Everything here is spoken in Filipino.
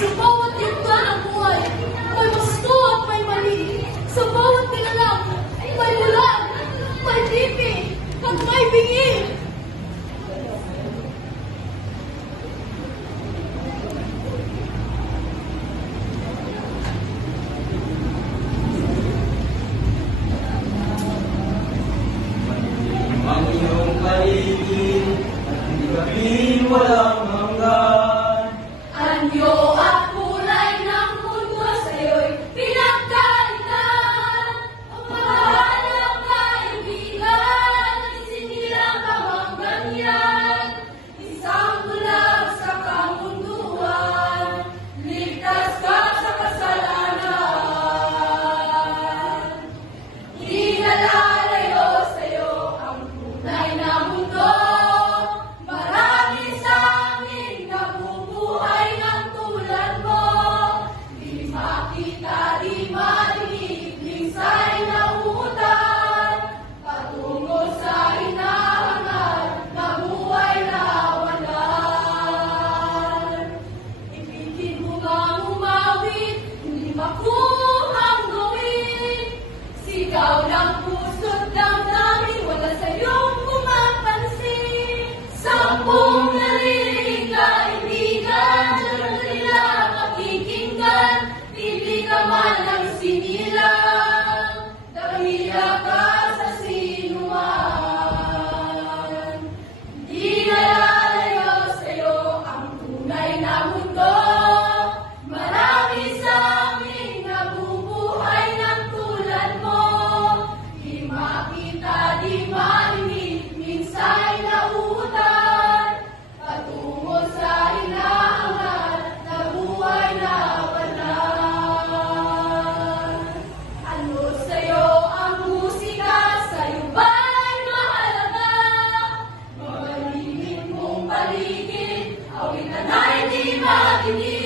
Sa bawat yugto ng buhay, may gusto at may mali. Sa bawat nilalang, may bulan, may pipi, at may bingi. Ang iyong paligid, hindi gabi walang hanggan. Anyo at kulay ng mundo sa'yo'y pinagkaitan. Ang mahanap kaibigan, isinilang kamanggan yan. Isang bulag sa kamunduan, ligtas ka sa kasalanan. Di nalalayo sa'yo ang tunay na mundo. Marami sa amin nabubuhay ng tulad mo. Di makita, di marinig, minsa'y nauutan. Patungo sa hinahangal na buhay na walan. Ipigil mo bang umawit, hindi makuhang gawin. Sigaw ng puso't damdamin, wala sa'yong pumapansin. Sampung narinig kaibigan, diyan nila makikinggan. Pili ka man ng sinilang, damila ka sa sinuman. Di nalalayo sa'yo ang tunay na mundo. Marami sa amin nabubuhay ng tulad mo. Di makita, di marinig, minsa'y nauutan. Patungo sa hinahangal na buhay na walan. Ano sa'yo ang musika? Sa'yo ba'y mahalaga? Malimit mong paligid, awitan ay di makinig.